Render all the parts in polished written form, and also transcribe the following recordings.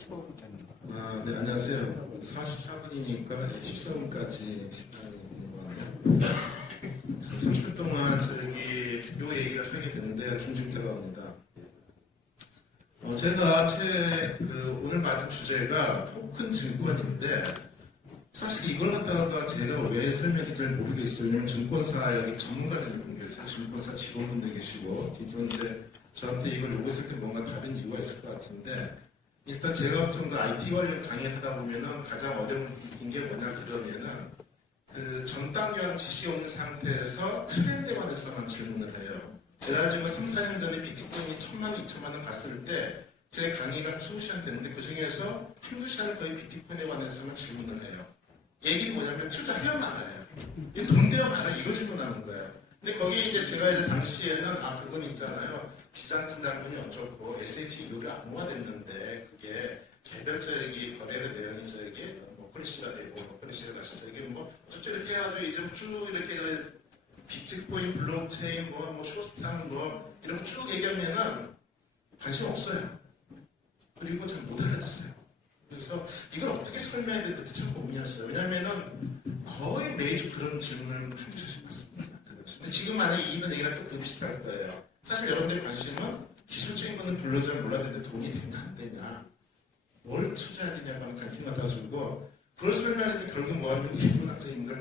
네, 안녕하세요. 44분이니까 13분까지 시간이 있는 것 같아요. 30분 동안 요 얘기를 하게 되는데, 김준태가 옵니다. 제가 오늘 받은 주제가 토큰 증권인데, 사실 이걸 갖다가 제가 왜 설명할지 잘 모르겠어요. 증권사 여기 전문가들 계세요. 증권사 직원분들 계시고, 그런데 저한테 이걸 요구했을 때 뭔가 다른 이유가 있을 것 같은데, 일단 제가 좀 더 IT 관련 강의를 하다 보면은 가장 어려운 게 뭐냐 그러면은 전당교환 지시 없는 상태에서 트렌드에 대해서만 질문을 해요. 그래가지고 3, 4년 전에 비트코인이 1,000만 원, 2,000만 원 갔을 때 제 강의가 20시간 됐는데 그 중에서 한두 시간을 거의 비트코인에 관해서만 질문을 해요. 얘기는 뭐냐면 투자해야 말아요. 돈 되어 말아 이걸 질문하는 거예요. 근데 거기에 이제 제가 이제 당시에는 그건 있잖아요. 비잔틴 장군이 어쩌고 SH2가 암호화됐는데 그게 개별적인 거래 내용이 플래시가 되고 플래시가 다시 어쩌고 이렇게 해가지고 이제 쭉 이렇게 비트코인, 블록체인, 쇼스탄 이런 거 쭉 얘기하면은 관심 없어요. 그리고 잘 못 알아듣어요. 그래서 이걸 어떻게 설명해야 될지 참 고민이었어요. 왜냐면은 거의 매주 그런 질문을 한두 차씩 받습니다. 근데 지금 만약에 이런 얘기랑 또 비슷할 거예요. 사실 여러분들의 관심은 기술적인 거는 별로 잘 몰랐는데 돈이 되냐 안 되냐, 뭘 투자해야 되냐만 관심 가지고 그걸 설명할 때 결국 뭐하면 일본학자인 걸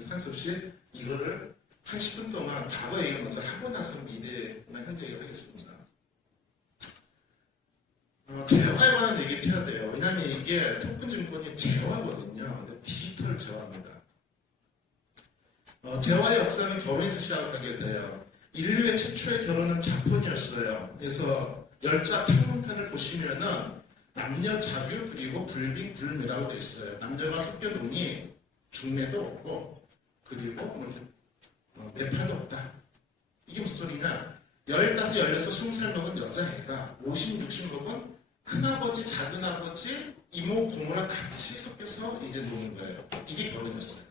상수 없이 이거를 한 10분 동안 과거 얘기를 먼저 하고 나서 미래나 현재 얘기를 하겠습니다. 재화에 관한 얘기를 해야 돼요. 왜냐하면 이게 토큰 증권이 재화거든요. 근데 디지털 재화입니다. 재화의 역사는 결혼에서 시작하게 돼요. 인류의 최초의 결혼은 자폰이었어요. 그래서 열자 평문편을 보시면은 남녀 자규 그리고 불빙 불미라고 되어 있어요. 남녀가 섞여 노니 중매도 없고 그리고 내파도 없다. 이게 무슨 소리냐? 15, 16, 20살 먹은 여자애가 50, 60 먹은 큰아버지, 작은아버지, 이모, 고모랑 같이 섞여서 이제 노는 거예요. 이게 결혼이었어요.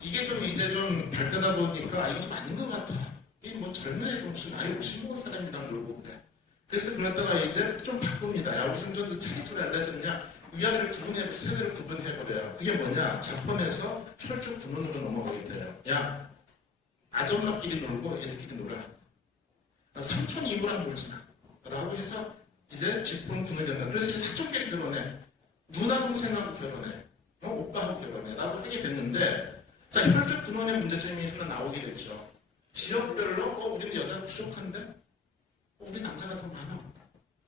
이게 이제 좀 발전하다 보니까 이거 좀 아닌 것 같아. 이 젊은 애가 무슨 나이 50 먹은 사람이랑 놀고 그래. 그래서 그러다가 이제 좀 바꿉니다. 야, 우리 좀 차이 좀 달라졌냐? 위아래를 구분해, 세대를 구분해버려요. 그게 뭐냐? 자폰에서 혈족 구분으로 넘어가게 돼요. 야, 아줌마끼리 놀고 애들끼리 놀아. 삼촌 이모랑 놀지 마. 라고 해서 이제 직분 구분된다. 그래서 이제 사촌끼리 결혼해. 누나 동생하고 결혼해. 오빠하고 결혼해. 라고 하게 됐는데, 자, 혈족 근원의 문제점이 하나 나오게 됐죠. 지역별로, 우리는 여자가 부족한데? 우리 남자가 더 많아.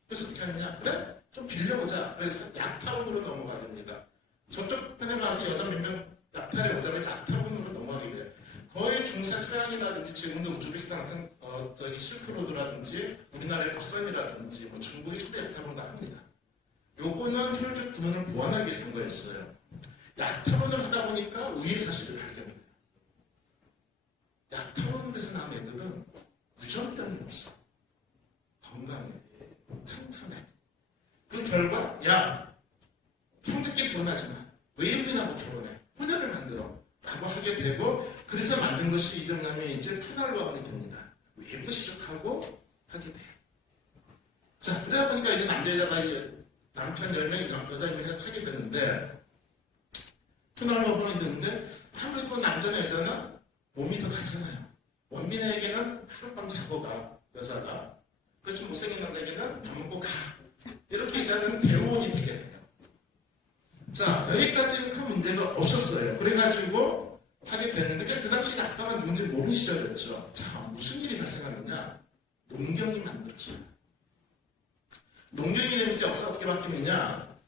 그래서 어떻게 하느냐? 그래? 좀 빌려보자. 그래서 약타운으로 넘어가야 됩니다. 저쪽 편에 가서 여자 몇 명 약탈해 보자면 약타운으로 넘어가게 돼. 거의 중세 서양이라든지 지금도 우즈베키스탄 같은 실크로드라든지 우리나라의 덕산이라든지 중국의 초대 약타운도 합니다. 요거는 혈족 근원을 보완하기 위해서 한 거였어요. 약타운을 하다 보니까 우위의 사실을 발견해요. 약타운에서 나온 애들은 유전병이 없어. 건강해. 튼튼해. 그 결과, 야, 형제끼리 결혼하지 마. 외국인하고 결혼해. 혼혈을 만들어. 라고 하게 되고, 그래서 만든 것이 이제 뭐냐면 이제 푸날로하게 됩니다. 외부 시작하고 하게 돼요. 자, 그러다 보니까 이제 남자가 남편 10명, 여자 1명이 하게 되는데, 푸날로가 되는데, 아무래도 남자나 여자나 몸이 더 가잖아요. 원빈에게는 하룻밤 자고 가, 여자가. 그 좀 못생긴 남자에게는 밥 먹고 가. 이렇게 이자는 대우원이 되게 돼요. 자, 여기까지는 큰 문제가 없었어요. 그래가지고 하게 됐는데, 그 당시에 아빠가 누군지 모르는 시절이었죠. 자, 무슨 일이 발생하느냐? 농경이 만들어져요. 농경이 되면서 역사가 어떻게 바뀌느냐?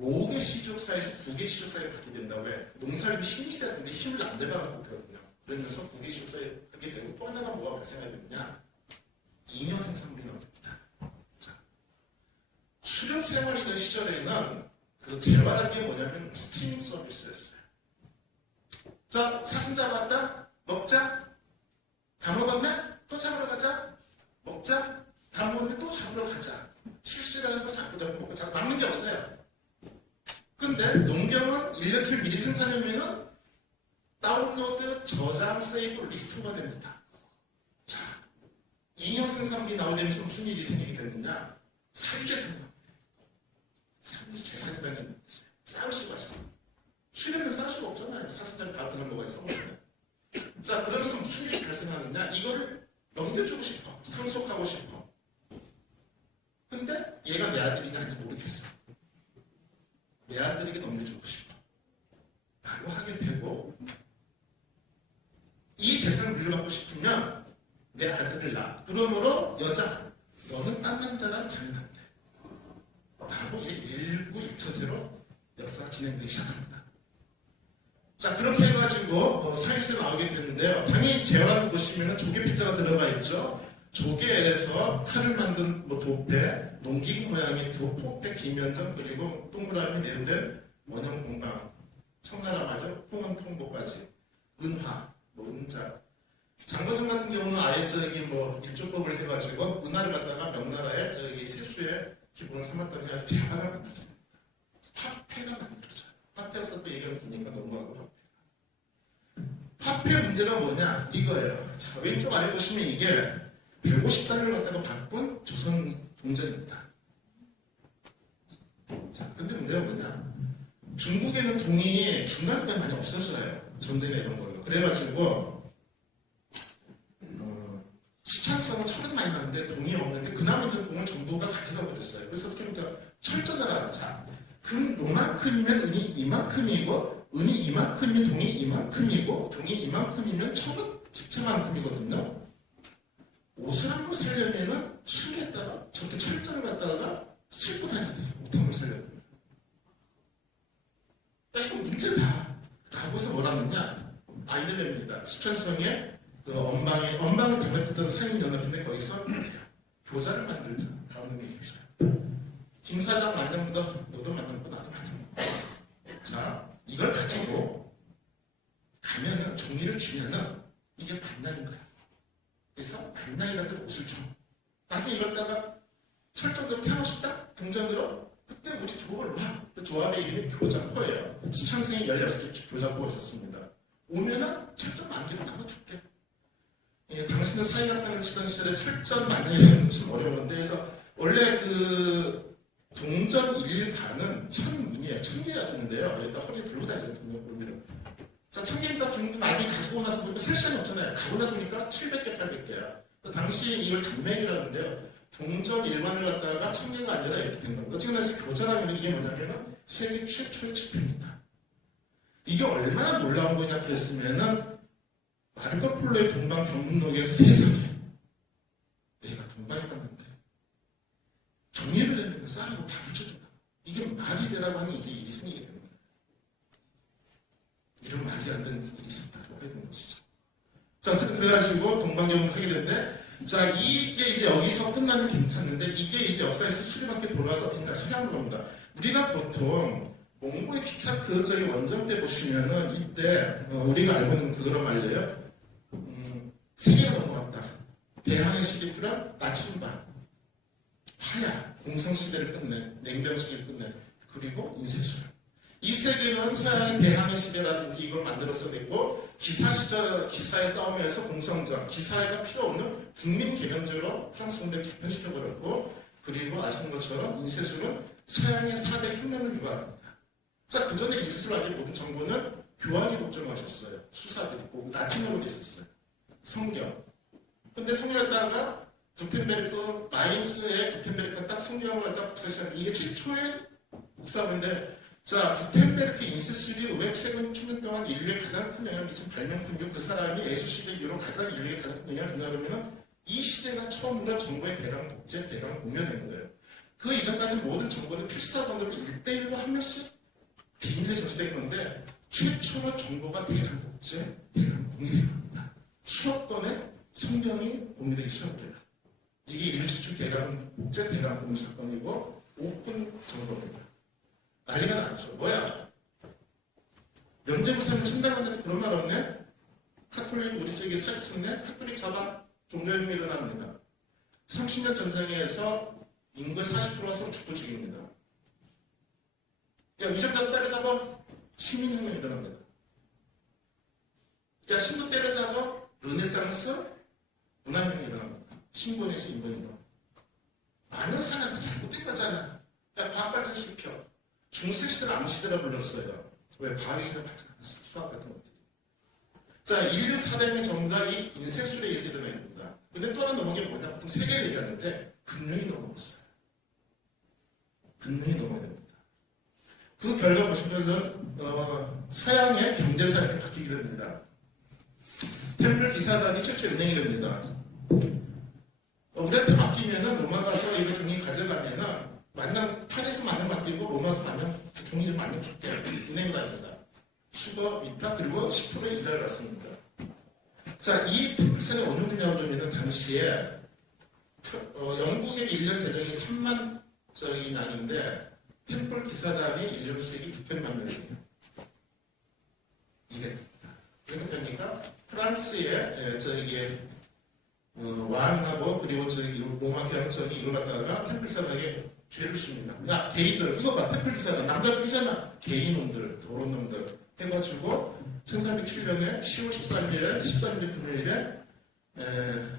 5개 시족 사이에서 9개 시족 사이에 갖게 된다고 해. 농사를 힘이 세야 되는데 힘을 남자가 갖고 있거든요. 그러면서 9개 시족 사이에 하게 되고, 또 하나가 뭐가 발생하게 되느냐? 잉여 생산물이 나옵니다. 자, 수렵 생활이던 시절에는 그 재활한 게 뭐냐면 스트리밍 서비스였어요. 자, 사슴 잡았다? 먹자? 다 먹었네? 또 잡으러 가자? 먹자? 다 먹었네? 또 잡으러 가자. 실시간으로 잡고 먹고 남는 게 없어요. 근데 농경은 1년치를 미리 생산하면은 다운로드, 저장, 세이브, 리스트가 됩니다. 자, 잉여 생산물이 나오면서 무슨 일이 생기게 됐느냐? 사유재 생산. 재산이라는 쌓을 수가 있어. 수령은 쌓을 수가 없잖아요. 사실은 다 그런 거가 있어. 자, 그래서 무슨 일이 발생하느냐? 이거를 넘겨주고 싶어. 상속하고 싶어. 근데 얘가 내 아들이냐 아닌지 모르겠어. 내 아들에게 넘겨주고 싶어. 라고 하게 되고, 이 재산을 물려받고 싶으면 내 아들을 낳아. 그러므로 여자, 너는 딴 남자랑 자녀한테. 라고 일부일처제로 역사가 진행되기 시작합니다. 자, 그렇게 해가지고 사일세가 나오게 되는데요. 당연히 재활하는 보시면 조개 피자가 들어가 있죠. 조개에서 칼을 만든 도패, 농기 모양의 포패, 기면전, 그리고 동그라미 내용된 원형 공방, 청나라마저 홍원 통보까지, 은화, 은자. 장거전 같은 경우는 아예 일조법을 해가지고 은화를 갖다가 명나라의 세수의 기본을 삼았다고 해서 재화가 만들었습니다. 화폐가 만들어져요. 화폐에서 또 얘기하면 되니까 넘어가고 화폐 문제가 뭐냐? 이거예요. 자, 왼쪽 아래 보시면 이게 150달러를 갖다가 바꾼 조선 동전입니다. 자, 근데 문제가 뭐냐? 중국에는 동이 중간중간에 많이 없어져요. 전쟁에 이런 걸로. 그래가지고 수천성은 철은 많이 나는데 동이 없는데 그 남은 동을 정부가 가져가 버렸어요. 그래서 어떻게 보니까 철저를 하라. 자, 금 요만큼이면 은이 이만큼이고 은이 이만큼이면 동이 이만큼이고 동이 이만큼이면 철은 집체만큼이거든요. 옷을 한번 살려면은 술에다가 저렇게 철저를 갖다가 싣고 다녀야 돼요. 옷 한번 살려면. 이거 문제다. 라고서 뭐라 했냐? 아이들입니다. 수천성에 언방을 담았던 상인연합인데 거기서 교자를 만들자. 가운데 교자. 김 사장 만들고 너도 만들고 나도 만들고. 자, 이걸 가지고 가면은 종이를 주면은 이게 만나는 거야. 그래서 만나이라는 옷을 줘. 나중에 이걸 다가 철저도 태하고 싶다? 동전으로? 그때 우리 조합을 와. 그 조합의 이름이 교자포예요. 수창생에 16개 교자포가 있었습니다. 오면은 철저 만개로 나눠줄게. 예, 당신은 사회학과를 치던 시절에 철저한 만나이라는 좀 어려운데 그래서 원래 동전 1반은 1000문이에요. 1000개가 있는데요. 여기다 허리에 들고 다니죠. 동전. 자, 1000개니까 중국 나중에 가지고 나서 보니까 셀 시간이 없잖아요. 가고 나서 보니까 700개, 800개야. 당시 이걸 단맥이라는데요. 동전 1만을 갖다가 1000개가 아니라 이렇게 된 겁니다. 지금 다시 교자라는 이게 뭐냐면은 세계 최초의 지폐입니다. 이게 얼마나 놀라운 거냐 그랬으면은 마르코 폴로의 동방 경문록에서 세상에 내가 동방에 갔는데 종이를 내는데 쌀하고 밥을 쳐준다. 이게 말이 되라고 하니 이제 일이 생기게 되는 거예요. 이런 말이 안 되는 일이 있었다고 해야 되는 것이죠. 자, 그래가지고 동방경문을 하게 되는데 자, 이게 이제 여기서 끝나면 괜찮은데 이게 이제 역사에서 수리받게 돌아와서 옛날 서양으로 갑니다. 우리가 보통 몽고의 기차 저기 원정 때 보시면은 이때 우리가 알고 있는 그런 말이에요. 세계가 넘어갔다. 대항해 시대랑 나침반, 화야, 공성시대를 끝낸, 냉병시대를 끝낸, 그리고 인쇄술. 이 세계는 서양의 대항해 시대라든지 이걸 만들어서 냈고 기사의 싸움에서 공성전, 기사가 필요 없는 국민 개명제로 프랑스 군대를 개편시켜버렸고 그리고 아시는 것처럼 인쇄술은 서양의 4대 혁명을 유발합니다. 자, 그 전에 인쇄술 아직 모든 정보는 교황이 독점하셨어요. 수사들이 있고 라틴어로 돼 있었어요. 성경. 근데 성경에다가 구텐베르크, 마인스의 구텐베르크가 딱 성경을 갖다 복사시한 이게 최초의 복사인데 자, 구텐베르크 인쇄술이 왜 최근 1000년 동안 인류에 가장 큰 영향을 미친 발명품이고 그 사람이 예수시대 이후로 가장 인류에 가장 큰 영향을 줬냐 그러면 이 시대가 처음으로 정보의 대량 복제, 대량 공유된 거예요. 그 이전까지 모든 정보는 필사본으로 1대1로 한 명씩 비밀에 저수된 건데 최초로 정보가 대량 복제, 대량 공유된 겁니다. 수억 건의 성경이 공유되기 시작합니다. 이게 인류 최초 대량 복제, 대량 공유 사건이고 오픈 정보입니다. 난리가 났죠. 뭐야? 면제부사님 천당한테 그런 말 없네? 카톨릭 우리 쪽에 사기쳤네? 카톨릭 잡아 종교혁명 일어납니다. 30년 전쟁에서 인구의 40%가 서로 죽고 죽입니다. 야, 위정자 때려잡아 시민혁명 일어납니다. 야, 신도 때려잡아 르네상스 문화혁명 일어납니다. 신본에서 인본이요. 많은 사람이 잘못된 거잖아. 야, 과학 발전시켜. 중세시대를 암시대라 불렀어요. 왜? 과학의 시대 발전 안 했어. 수학 같은 것들이. 자, 인류 4대명 전부 다 이 인쇄술에 의해서 일어납니다. 근데 또 하나 넘은 게 뭐냐? 보통 세 개를 얘기하는데, 금융이 넘어갔어요. 금융이 넘어야 됩니다. 그 결과 보시면, 서양의 경제사 이렇게 바뀌게 됩니다. 템플 기사단이 최초 은행이 됩니다. 우리한테 맡기면은 로마 가서 이거 종이 가져가면은 만냥 파리에서 만냥 맡기고 로마에서 만냥 종이를 만냥 줄게 은행이 됩니다. 수거 위탁 그리고 10%의 이자를 받습니다. 자, 이 템플사는 어느 분야로 그러면은 당시에 영국의 1년 재정이 3만 정이 나는데 템플 기사단의 1년 수익이 600만 원이에요. 이게 됩니까? 프랑스의 왕하고 그리고 로마 교황청이 이걸 갖다가 템플 기사단에게 죄를 줍니다. 야, 개인들 이거 봐, 템플 기사단 남자들이잖아. 개인놈들, 더러운 놈들 해가지고 1307년에 10월 13일에 13일 금요일에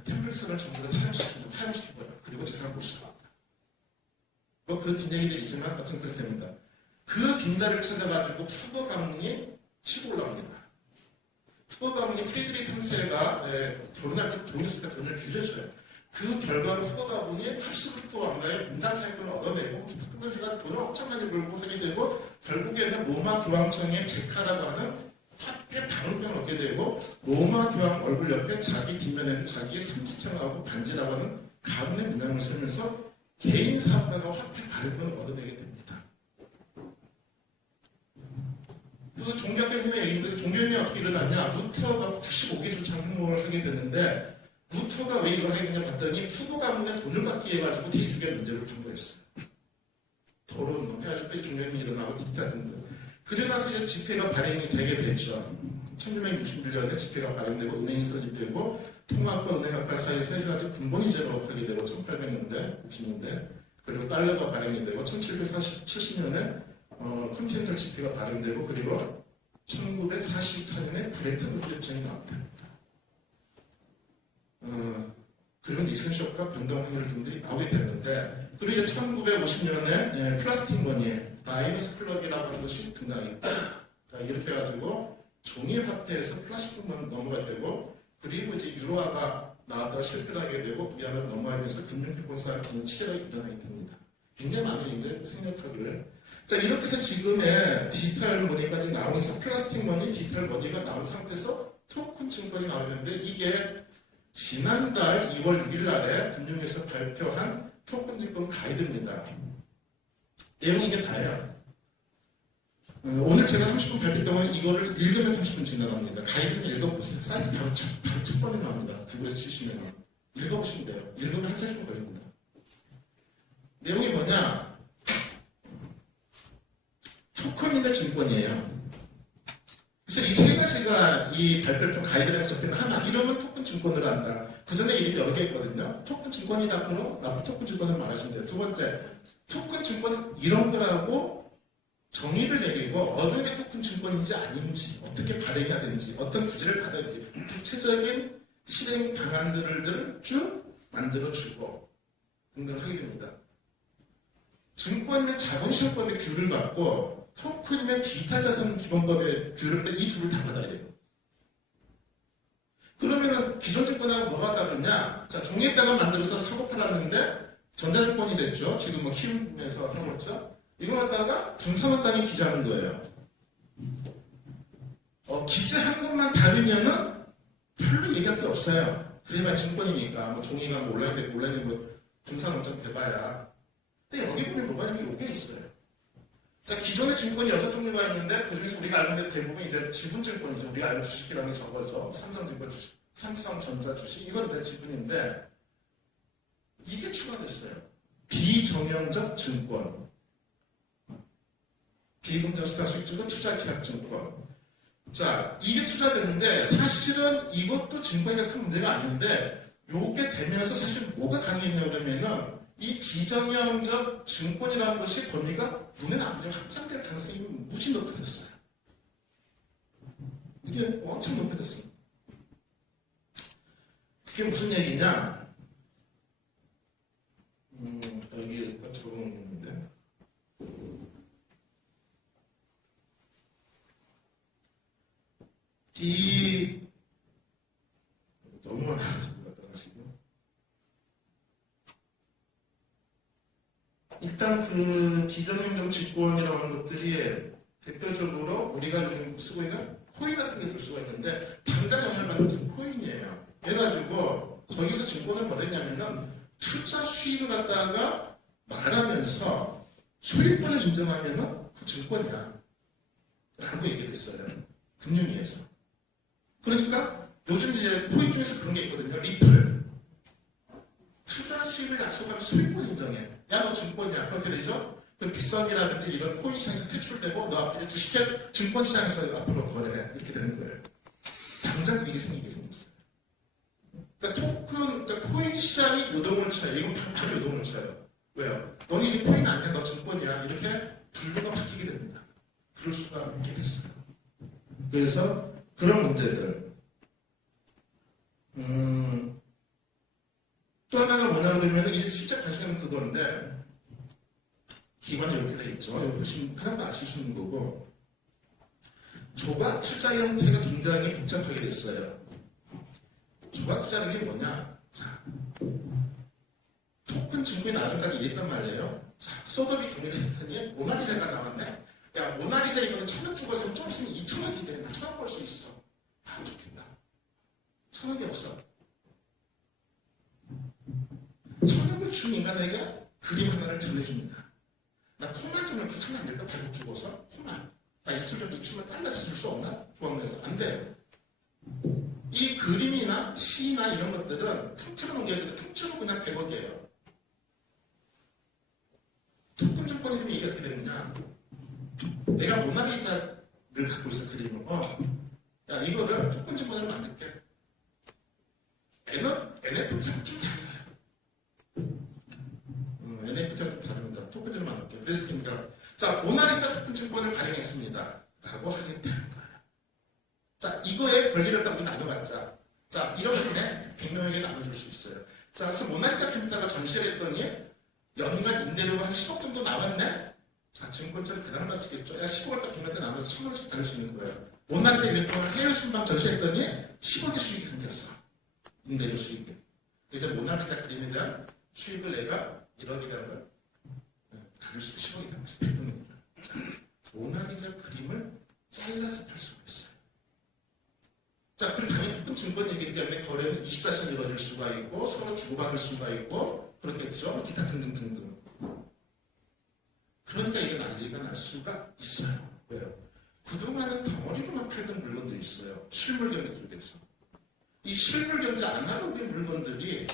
템플 기사단을 전부 다 사형시킨 거예요. 그리고 재산을 못 시켰다. 그 뒷얘기들이 있지만 어쨌든 그렇게 됩니다. 그 빈자를 찾아가지고 푸거 가문이 치고 올라옵니다. 푸거 가문이 프리드리 3세가 결혼할 때 돈이 있으니까 돈을 빌려줘요. 그 결과로 푸거 가문이 합스부르크 왕가의 공장 사용권을 얻어내고 기타등등해가지고 돈을 엄청 많이 벌고 하게 되고 결국에는 로마 교황청의 제카라고 하는 화폐 발언권을 얻게 되고 로마 교황 얼굴 옆에 자기 뒷면에는 자기의 삼지청하고 반지라고 하는 가문의 문양을 쓰면서 개인 사업가가 화폐 발행권을 얻어내게 됩니다. 그 종교학의 힘의 얘기인데 종교형이 어떻게 일어났냐? 루터가 95개 조창등록을 하게 되는데 루터가 왜 이걸 하게 되냐 봤더니 푸고 가문에 돈을 받기 해가지고 대주교 문제를 통보했어요. 더러운 놈 해가지고 종교형이 일어나고 딕타든가. 그러나서 이제 집회가 발행이 되게 됐죠. 1661년에 집회가 발행되고 은행이 설립되고 통합과 은행학과 사이에서 해가지고 근본이제로 하게 되고 1800년대, 60년대 그리고 달러가 발행이 되고 1770년에 컨티넨탈 집회가 발행되고 그리고 1944년에 브레튼 우드 협정이 나옵니다. 그리고 니슨 쇼크와 변동 확률 등들이 나오게 됐는데 그리고 이제 1950년에 플라스틱 머니 다이너스 클럽이라고 하는 것이 등장합니다. 자, 이렇게 해가지고 종이 화폐에서 플라스틱 머니 넘어가게 되고 그리고 이제 유로화가 나왔다가 실패를 하게 되고 미안을 넘어가면서 금융평균사를 기는 체계가 일어나게 됩니다. 굉장히 많은 이제 생략하기를. 자, 이렇게 해서 지금의 디지털 머니까지 나오면서 플라스틱 머니, 디지털 머니가 나온 상태에서 토큰 증권이 나오는데 이게 지난달 2월 6일 날에 금융위에서 발표한 토큰 증권 가이드입니다. 내용이 이게 다예요. 오늘 제가 30분 발표 동안 이거를 읽으면 30분 지나갑니다. 가이드는 읽어보세요. 사이트 바로 첫 번에 나옵니다. 구글에서 치시면. 읽어보시면 돼요. 읽으면 한 30분 걸립니다. 내용이 뭐냐? 토큰인데 증권이에요. 그래서 이 세 가지가 이 발표를 좀 가이드라인에서 접힌 하나, 이름은 토큰 증권을 한다. 그 전에 이름이 여러 개 있거든요. 토큰 증권이 앞으로 토큰 증권을 말하시면 돼요. 두 번째, 토큰 증권은 이런 거라고 정의를 내리고 어느 게 토큰 증권인지 아닌지, 어떻게 발행해야 되는지, 어떤 규제를 받아야 되는지, 구체적인 실행 방안들을 쭉 만들어주고 등등을 하게 됩니다. 증권은 자본시효법의 규율을 받고 토큰이면 디지털 자산 기본법의 규율을 이 둘을 다 받아야 돼요. 그러면은 기존 증권하고 뭐가 다르냐? 자, 종이에다가 만들어서 사고 팔았는데 전자증권이 됐죠. 지금 뭐 키움에서 하고 있죠. 이걸 갖다가 중산원장이 기재하는 거예요. 기재한 것만 다르면은 별로 얘기할 게 없어요. 그래야 증권이니까 뭐 종이가 뭐 온라인에 뭐 중산원장 해봐야. 근데 여기 보면 뭐가 이렇게 요게 있어요. 자, 기존의 증권이 6종류가 있는데 그중에서 우리가 알고 있는 대부분 이제 지분증권이죠. 우리가 알고 주식이라는 게 저거죠. 삼성증권 주식, 삼성전자 주식 이거는 다 지분인데 이게 추가됐어요. 비정형적 증권, 비금전 시가수익증권, 투자계약증권. 자, 이게 추가되는데 사실은 이것도 증권이가 큰 문제가 아닌데 요게 되면서 사실 뭐가 강해지냐 그러면은 이 비정형적 증권이라는 것이 범위가 눈에는 안 보이면 확장될 가능성이 무지 높아졌어요. 이게 엄청 높아졌습니다. 그게 무슨 얘기냐? 여기에 적어놓은 게 있는데 너무 많아가지고 일단 그 기존행정 직권이라고 하는 것들이 대표적으로 우리가 지금 쓰고 있는 코인 같은 게 될 수가 있는데 당장 영향을 받는 것은 코인이에요. 그래가지고 저기서 증권을 뭐랬냐면은 투자 수익을 갖다가 말하면서 소유권을 인정하면은 그 증권이야 라고 얘기를 했어요. 금융위에서. 그러니까 요즘 이제 코인 중에서 그런 게 있거든요. 리플. 투자 수익을 약속하면 소유권 인정해. 야, 너 증권이야. 그렇게 되죠? 그럼 빗썸이라든지 이런 코인 시장에서 퇴출되고 너 앞에 주식회 증권 시장에서 앞으로 거래해. 이렇게 되는 거예요. 당장 그 일이 생기게 생겼어요. 그러니까 토큰, 그러니까 코인 시장이 요동을 쳐요. 이건 바로 요동을 쳐요. 왜요? 너는 이제 코인 아니야. 너 증권이야. 이렇게 분류가 바뀌게 됩니다. 그럴 수가 있게 됐어요. 그래서 그런 문제들. 또 하나가 뭐냐 그러면 이제 실제 관심은 그건데 기관이 이렇게 돼 있죠. 여기 보시면 그냥 다 아시는 거고 조각 투자 형태가 굉장히 복잡하게 됐어요. 조각 투자는 게 뭐냐? 자, 토큰 증권이 나중까지 이랬단 말이에요. 자, 소더비 경매됐더니 모나리자가 나왔네. 야, 모나리자 이거는 1,000원 주고 사면 좀 있으면 2,000원이 되는 거야. 1,000원 벌 수 있어. 아, 좋겠다. 1,000원이 없어. 1,000원을 준 인간에게 그림 하나를 전해줍니다. 나 코만 좀 이렇게 사면 안 될까? 발목 주고서? 코만. 나 입술도 입술만 잘라줄 수 없나? 조합면서. 안 돼. 이 그림이나 시나 이런 것들은 통째로 넘겨주는데 통째로 그냥 100억이에요. 토큰 증권이 되면 이게 어떻게 되느냐? 내가 모나리자를 갖고 있어, 그림을. 야, 이거를 토큰 증권으로 만들게. NFT랑 좀 달라요. NFT랑 좀 다릅니다. 토큰 증권 만들게. 그래서 자, 모나리자 토큰 증권을 발행했습니다. 라고 하게 되는 거예요. 자, 이거의 권리를 딱 우리 나눠봤자. 자, 1억 이내 100명에게 나눠줄 수 있어요. 자, 그래서 모나리자 필름다가 전시를 했더니 연간 임대료가 한 10억 정도 나왔네? 자, 증권처럼 대단한 거 있겠죠. 야, 10억을 딱 100명한테 나눠서 1,000원씩 받을 수 있는 거예요. 모나리자 이벤트는 해외 순방 전시했더니 10억의 수익이 생겼어. 임대료 수익이. 그래서 모나리자 그림에 대한 수익을 내가 1억이라고 가질 수 있고 10억이 나왔어. 100명입니다. 자, 모나리자 그림을 잘라서 팔 수가 있어요. 자, 그리고 당연히 토큰 증권이기 때문에 거래는 24시간 이루어질 수가 있고 서로 주고받을 수가 있고 그렇겠죠. 기타 등등등등. 그러니까 이게 난리가 날 수가 있어요. 왜요? 그동안은 덩어리로만 팔던 물건들이 있어요. 실물 경제 쪽에서. 이 실물 경제 아날로그의 물건들이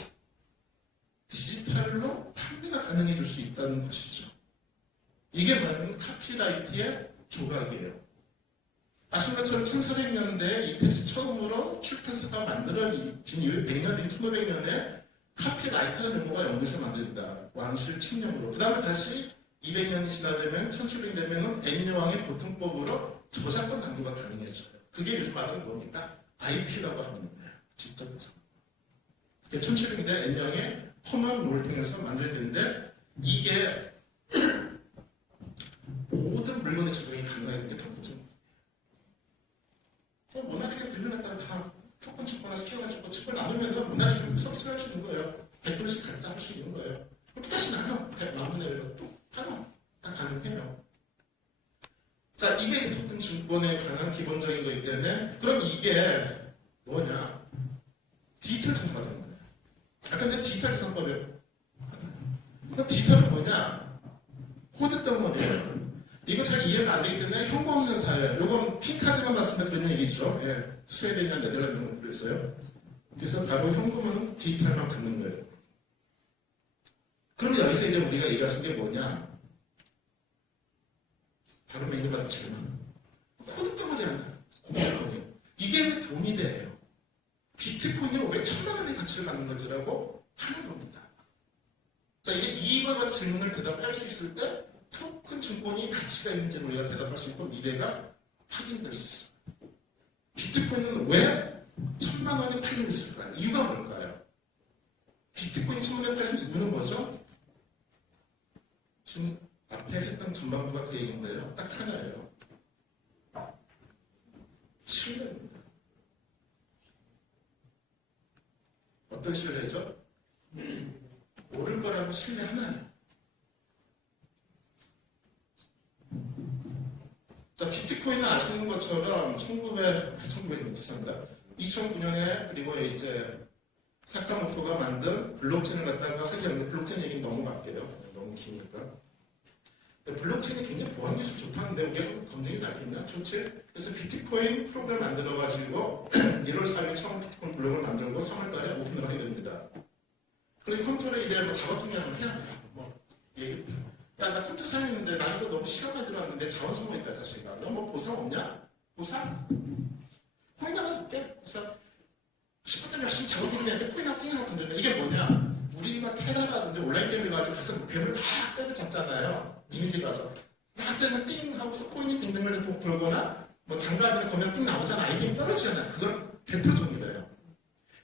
디지털로 판매가 가능해질 수 있다는 것이죠. 이게 뭐냐면 카피라이트의 조각이에요. 아시는 것처럼 1400년대에 이태리에서 처음으로 출판사가 만들어진 이후 100년 뒤 1500년에 카피라이트라는 용어가 영국에서 만든다. 왕실 칙령으로. 그 다음에 다시 200년이 지나되면 1700년 되면 N여왕의 보통법으로 저작권 당부가 가능해져요. 그게 요즘 말하는 뭡니까? IP라고 하는 거예요. 지적자산. 1700년대 N여왕의 커먼 롤을 통해서 만들어졌는데 이게 모든 물건의 적용이 가능하게 된 게 덕분이죠. 모나리자 빌려놨다가 다 토큰 증권화 시켜가지고 증권 나누면은 모나리자 서로 쓸 수 있는 거예요. 100불씩 각자 할 수 있는 거예요. 또 다시 나눠. 100만 원에 또 나눠. 다 가능해요. 자, 이게 토큰 증권에 관한 기본적인 거기 때문에 그럼 이게 뭐냐? 디지털 통과되는 거예요. 아, 근데 디지털 자산법이에요. 그럼 디지털은 뭐냐? 코드 덩어리예요. 이거 잘 이해가 안 되기 때문에 현금 없는 사회. 요건 핑카드만 봤을 때 그런 얘기죠. 예, 스웨덴이나 네덜란드 이런 것들이 있어요. 그래서 바로 현금은 디지털만 갖는 거예요. 그런데 여기서 이제 우리가 얘기할 수 있는 게 뭐냐? 바로 메뉴 같은 질문. 코드 덩어리야. 공개코드. 이게 왜 돈이 돼요? 비트코인으로 왜 1,000만 원의 가치를 갖는 거지라고 하는 겁니다. 자, 이제 이거에 관한 질문을 대답할 수 있을 때 토큰 증권이 가치가 있는지를 우리가 대답할 수 있고 미래가 확인될 수 있습니다. 비트코인은 왜 1,000만 원에 팔리고 있을까요? 이유가 뭘까요? 비트코인 1,000만 원에 팔리는 이유는 뭐죠? 지금 앞에 했던 전반부가 그 얘기인데요. 딱 하나예요. 신뢰입니다. 신뢰하나요? 자, 비트코인은 아시는 것처럼 2009년에 그리고 이제 사카모토가 만든 블록체인을 갖다가 하게 하는데 블록체인 얘기는 너무 막게요. 너무 기니까. 블록체인이 굉장히 보안 기술 좋다는데 우리가 검증이 나겠냐? 좋지? 그래서 비트코인 프로그램 만들어가지고 1월 4일 처음 비트코인 블록을 만들고 3월 달에 오픈을 하게 됩니다. 그리고 컴퓨터에 이제 뭐 작업 중이라면 해야 돼요. 뭐 얘기. 야, 나 컴퓨터 사용했는데 나 이거 너무 시간만 들어왔는데 자원 소모했다, 자식아. 너 뭐 보상 없냐? 보상? 코인 하나 줄게. 그래서 10분간 열심히 작업했는데 코인 하나 띵하고 던졌네. 이게 뭐냐? 우리가 테라라든지 온라인 게임을 가지고 가서 괴물 막 때려 잡잖아요. 이미지 가서. 막 때리면 띵 하고서 코인이 띵띵을 돌거나 뭐 장갑이나 거면 띵 나오잖아. 아이템이 떨어지잖아. 그걸 100% 정리돼요.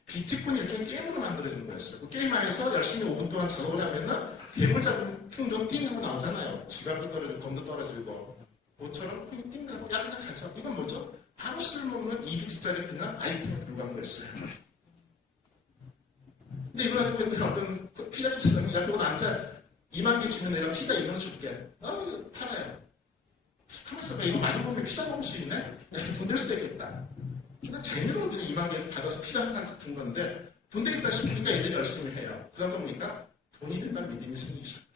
비트코인 일종의 게임으로 만들어지는 거였어요. 그 게임 안에서 열심히 5분 동안 작업을 하면은 괴물 잡으면 통정 띵 하고 나오잖아요. 지갑도 떨어지고 검도 떨어지고 뭐처럼 코인이 띵 나고 야 그냥 가져. 이건 뭐죠? 아무 쓸모없는 2비트짜리 그냥 아이템에 불과한 거였어요. 근데 이걸 가지고 어떤 피자 주차장이 야 그거 나한테 2만 개 주면 내가 피자 이거 줄게. 이거 팔아요. 가만있어 봐. 이거 많이 보면 피자 먹을 수 있네? 야, 돈 될 수도 있겠다. 근데 재미로 그냥 2만 개 받아서 피자 한 판씩 준 건데 돈 되겠다 싶으니까 애들이 열심히 해요. 그러다 보니까 돈이 된다는 믿음이 생기기 시작해요.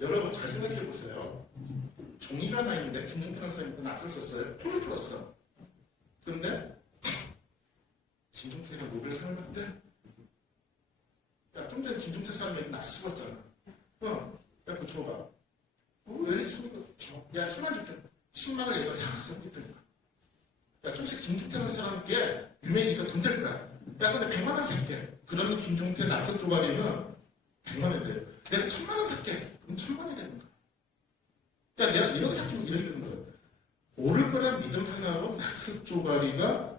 여러분 잘 생각해 보세요. 종이가 하나 있는데 김용태 선생님도 낯을 썼어요. 폴 풀었어. 그런데 김종태가 노벨상을 받대? 야, 좀 전에 김종태 사람이 낯 쓰었잖아. 야, 그거 줘봐. 왜 소리가 줘? 야, 10만 줄게. 10만을 얘가 사갔어. 그랬더니. 야, 좀 있으면 김종태라는 사람께 유명해지니까 돈 될 거야. 야, 근데 100만 원 살게. 그러면 김종태 낯선 조각에는 100만 원 돼요. 내가 1000만 원 살게. 그럼 1000만이 되는 거야. 야, 내가 1억 살게. 1억이 되는 거야. 오를 거란 믿음 하나로 낯선 조각이가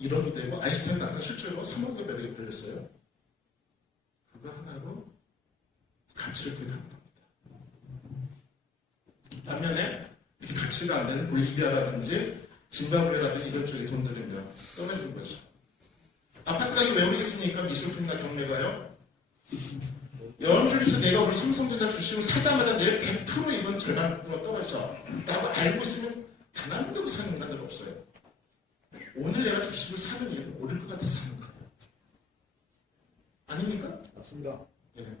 1억이 되고, 아인슈타인 낯선 실제로 3억의 매력이 걸렸어요. 그거 하나로 가치를 구현하는 겁니다. 반면에 이렇게 가치가 안 되는 볼리비아라든지 짐바브웨라든지 이런 쪽에 돈들은요 떨어지는 거죠. 아파트 가격 왜 오르겠습니까? 미술품이나 경매가요. 여러분들께서 내가 오늘 삼성전자 주식을 사자마자 내일 100% 이건 절반으로 떨어져 라고 알고 있으면 단 한 번도 사는 인간들 없어요. 오늘 내가 주식을 사는 이유는 오를 것 같아서 사는 거예요. 아닙니까? 맞습니다. 예.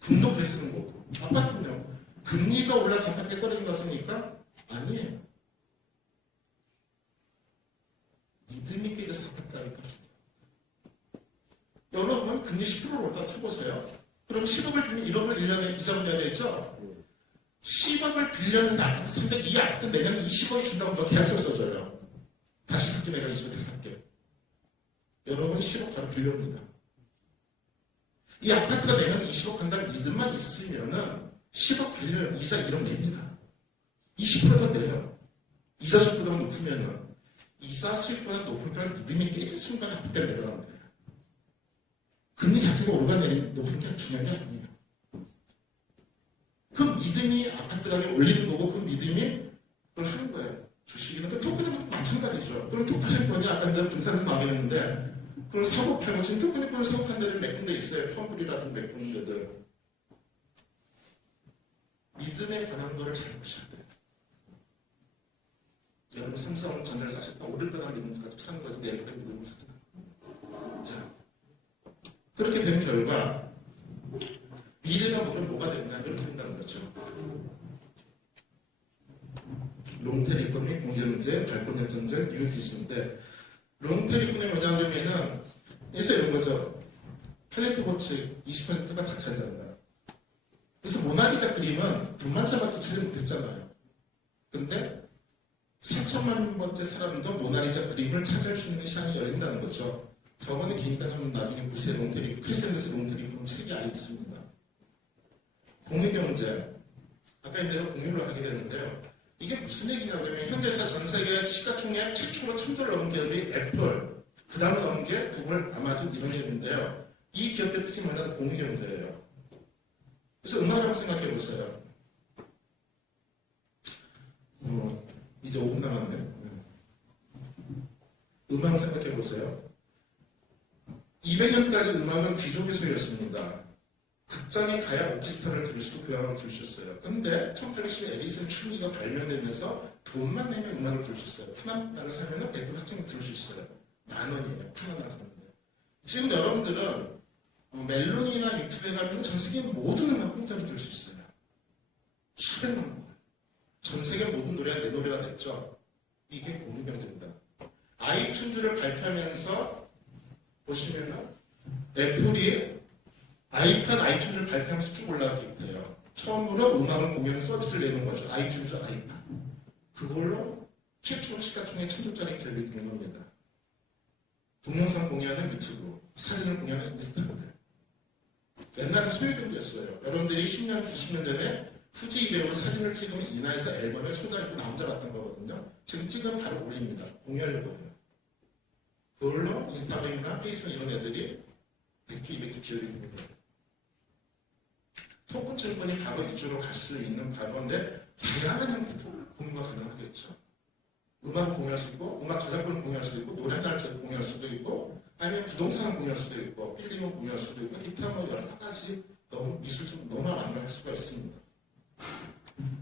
금도 그래서 그런 거고. 아파트는요. 금리가 올라서 아파트가 떨어진 것 같습니까? 아니에요. 믿음이 깨져서 아파트가 떨어집니다. 여러분 금리 10%를 올다 쳐보세요. 그럼 10억을 빌리면 1억을 1년에 이자를 내야 되죠? 10억을 빌렸는데 아파트 산데 이 아파트 내년 20억이 준다고 너 계약서 써줘요. 다시 살게 내가 20억에 살게. 여러분 10억 바로 빌려옵니다. 이 아파트가 내년 20억 한다는 믿음만 있으면은 10억 빌려요. 이자 1억 냅니다. 20%더 내요. 이자 수익보다 높으면은 이자 수익보다 높을 거라는 믿음이 깨질 순간에 아파트가 내려가는 거예요. 금리 자체가 오르가 내리는 높은 게 중요한 게 아니에요. 그 믿음이 아파트 가격을 올리는 거고 그 믿음이 그걸 하는 거예요. 주식이나 그 토큰도 마찬가지죠. 그럼 토큰권이 아까 내가 분산해서 나오겠는데 그걸 사고 팔고 지금 토큰권을 사고 판 데는 몇 군데 있어요. 펌블이라든지 몇 군데들. 믿음에 관한 거를 잘 보셔야 돼요. 여러분 삼성전자를 사셨다 오를 거다 믿음 가지고 사는 거지 내일에 믿음을 사잖아요. 자, 그렇게 된 결과 미래가 뭐가 됐냐 이렇게 된다는 거죠. 롱텔 이코노미, 공경제, 발권형 전쟁, 뉴욕이 있는데 롱텔 이코노미 뭐냐 그러면은 그래서 이런 거죠. 팔레트 법칙 20%가 다 차지한다. 그래서 모나리자 그림은 돈만 사밖에 차지 못했잖아요. 근데 4천만 번째 사람도 모나리자 그림을 차지할 수 있는 시간이 열린다는 거죠. 저번에 기인단하면 나중에 보세요. 롱테리, 크리스텐스 롱테리 그런 책이 아예 있습니다. 공유경제, 아까 내가 공유를 하게 되는데요. 이게 무슨 얘기냐 그러면 현재사 전 세계 시가총액 최초로 1000조를 넘은 기업이 애플, 그 다음에 넘은 게 구글, 아마존 이런 기업인데요. 이 기업들 특징이 뭐냐면 공유경제예요. 그래서 음악이라고 생각해 보세요. 이제 5분 남았네. 음악 생각해 보세요. 200년까지 음악은 귀족의 소유였습니다. 극장에 가야 오케스트라를 들으시고 교향을 들으셨어요. 근데 1810에 에디슨 충기가 발명되면서 돈만 내면 음악을 들을 수 있어요. 하나를 사면은 베토벤 합창을 들을 수 있어요. 10,000원이에요. 하나만 사는데. 지금 여러분들은 멜론이나 유튜브에 가면 전 세계 모든 음악 공짜로 들을 수 있어요. 수백만 원. 전 세계 모든 노래가 내 노래가 됐죠. 이게 공유병입니다. 아이튠즈를 발표하면서 보시면은 애플이 아이팟 아이튠즈를 발표하면서 쭉 올라가게 돼요. 처음으로 음악을 공유하는 서비스를 내는 거죠. 아이튠즈 아이팟. 그걸로 최초 시가총액 1,000조짜리 기업이 된 겁니다. 동영상 공유하는 유튜브, 사진을 공유하는 인스타그램. 옛날에 소유경제였어요. 여러분들이 10년, 20년 전에 후지 200으로 사진을 찍으면 인화해서 앨범에 소자 입고 남자 같은 거거든요. 지금 찍으면 바로 올립니다. 공유하려고 해요. 그걸로 인스타그램이나 페이스북 이런 애들이 100주, 200주 기업이 있는 거예요. 토큰증권이 과거 이쪽으로 갈 수 있는 과거인데 다양한 형태로 공유가 가능하겠죠. 음악을 공유할 수 있고, 음악 저작권을 공유할 수도 있고, 노래를 공유할 수도 있고, 아니면 부동산을 공유할 수도 있고, 빌딩을 공유할 수도 있고, 기타 뭐 여러 가지 너무 미술적 너무 만들어갈 수가 있습니다.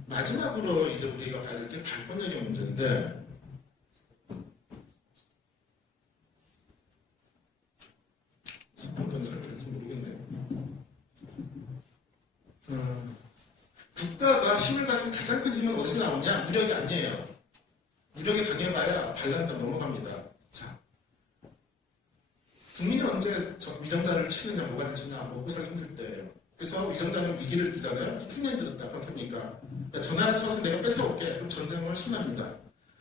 마지막으로 이제 우리가 봐야 될 게 발권적인 문제인데, 잘 모르겠네요. 국가가 힘을 가진 가장 큰 힘은 어디서 나오냐? 무력이 아니에요. 무력이 강해봐야 반란도 넘어갑니다. 자, 국민이 언제 위정자를 치느냐, 뭐가 되느냐, 먹고 살기 힘들 때예요. 그래서 위정자는 위기를 느끼잖아요. 희생년이 들었다. 그렇습니까? 그러니까 전화를 쳐서 내가 뺏어올게. 그럼 전쟁을 신납니다.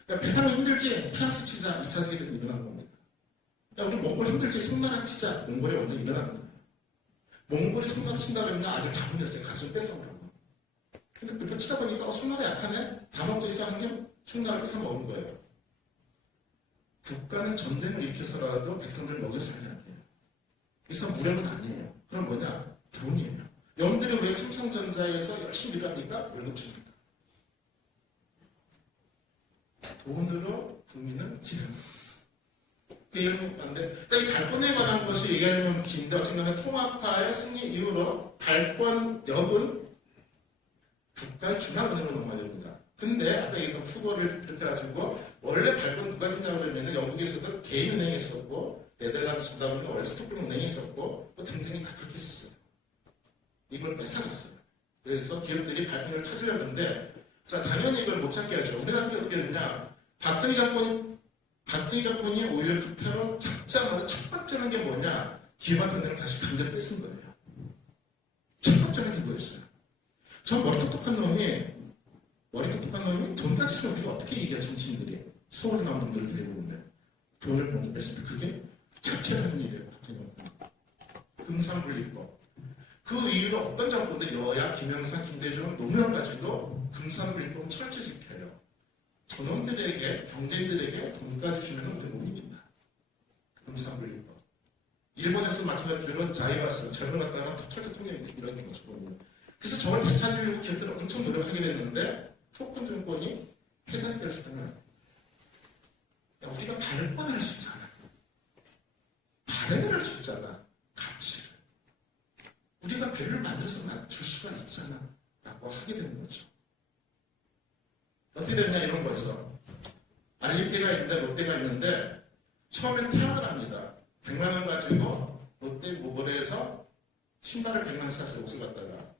그러니까 배상이 힘들지? 프랑스 치자. 2차 세계대전이 일어나는 겁니다. 그러니까 우리 몽골 힘들지? 송나라 치자. 몽골이 완전 일어나는 거예요. 몽골이 송나라 친다 그러면 아주 잘못했어요. 가슴을 뺏어오라고. 근데 그렇게 치다 보니까 송나라 약하네? 다 먹자 있어 한 게 송나라 뺏어 먹은 거예요. 국가는 전쟁을 일으켜서라도 백성들을 먹여 살려야 돼요. 그래서 무력은 아니에요. 그럼 뭐냐? 돈이에요. 여러분들이 왜 삼성전자에서 열심히 일하니까 월급 줍니다. 돈으로 국민은 지금 그러니까 이 발권에 관한 것이 얘기하면 긴데 어쨌든 통합화의 승리 이후로 발권력은 국가의 중앙은행으로 넘어야 됩니다. 근데 아까 얘기한 푸거를 비롯해가지고 원래 발권 누가 쓰냐고 그러면 영국에서도 개인은행이 있었고 네덜란드 전담은행 원래 스톡홀름 은행이 있었고 또 등등이 다 그렇게 했었어요. 이걸 뺏어갔어요. 그래서 기업들이 발권을 찾으려고 하는데 자 당연히 이걸 못 찾게 하죠. 우리 같은 게 어떻게 되냐 박정희 정권이 오히려 그태로 잡자마자 첫 번째는 게 뭐냐 기업한테 은행을 다시 강제로 뺏은 거예요. 첫 번째는 그거였어요. 저 머리 똑똑한 놈이 돈까지 쓰면 우리가 어떻게 얘기해 정치인들이 서울에 나온 놈들 데리고는데 돈을 먼저 뺐을 때 그게 착취하는 일이에요. 금산분리법. 그 이후로 어떤 정권들이 여야, 김영삼, 김대중, 노무현 가지고 금산분리법을 철저히 지켜요. 저놈들에게, 경제인들에게 돈까지 주면 우리 못 이긴다. 금산분리법. 일본에서 마찬가지로 자이바스, 저를 갖다가 철저 통일 이런 게 모습거든요. 그래서 저걸 되찾으려고 기업들은 엄청 노력하게 됐는데 토큰 정권이 해가 될 수 있다면 우리가 발권을 할 수 있잖아. 발행을 할 수 있잖아. 가치를. 우리가 배를 만들어서 줄 수가 있잖아. 라고 하게 되는 거죠. 어떻게 되느냐 이런 거죠. 알리페이가 있는데 롯데가 있는데 처음엔 태양을 합니다. 100만 원 가지고 롯데 모바일에서 신발을 100만 원씩 샀어요. 옷을 갖다가.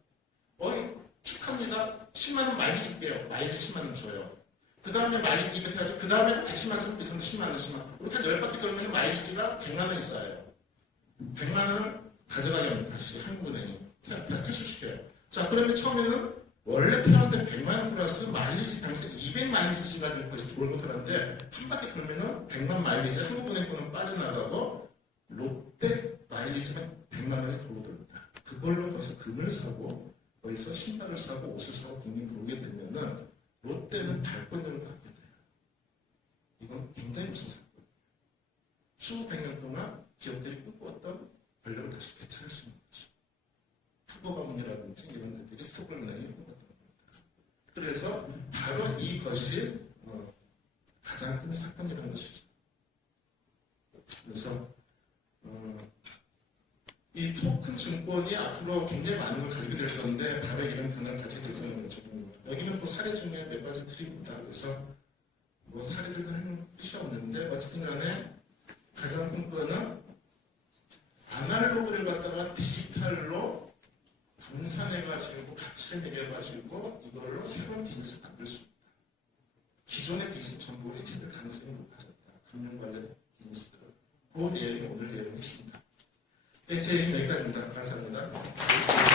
축하합니다. 10만 원 마일리 줄게요. 마일리 10만 원 줘요. 그 다음에 마일리 이렇게 해가지고 그 다음에 110만 원 쓰면 10만 원, 10만 원. 이렇게 한 10바퀴 돌면 마일리지가 100만 원이 쌓여요. 100만 원을 가져가게 합니다. 다시 한국은행이. 퇴출시켜요. 자, 그러면 처음에는 원래 태어날 때 100만 원 플러스 마일리지 병세 200 마일리지 가지고 있을 때 월급을 하는데 한 바퀴 돌면은 100만 마일리지 한국은행 거는 빠져나가고 롯데 마일리지만 100만 원이 돌고 돌립니다. 그걸로 거기서 금을 사고 거기서 신발을 사고 옷을 사고 국민들 오게 되면은 롯데는 발권력을 갖게 돼요. 이건 굉장히 무서운 사건. 수백 년 동안 기업들이 꿈꾸었던 권력을 다시 되찾을 수 있는 거죠. 푸거 가문이라든지 이런 데들이 스톡홀름 은행이 꿈꿨던 겁니다. 그래서 바로 이것이 가장 큰 사건이라는 것이죠. 그래서 이 토큰 증권이 앞으로 굉장히 많은 걸 가지게 될 건데 바로 이런 변화를 가지게 될 거는 거죠. 여기는 뭐 사례 중에 몇 가지 드립니다. 그래서 뭐 사례를 하는 뜻이 없는데 어쨌든 간에 가장 큰 거는 아날로그를 갖다가 디지털로 분산해가지고 가치를 매겨가지고 이걸로 새로운 비즈니스를 만들 수 있다. 기존의 비즈니스 전부 해체될 가능성이 높아졌다. 금융 관련 비즈니스들은. 그 내용이 오늘 내용이 있습니다. 제 얘기는 여기까지입니다. 감사합니다.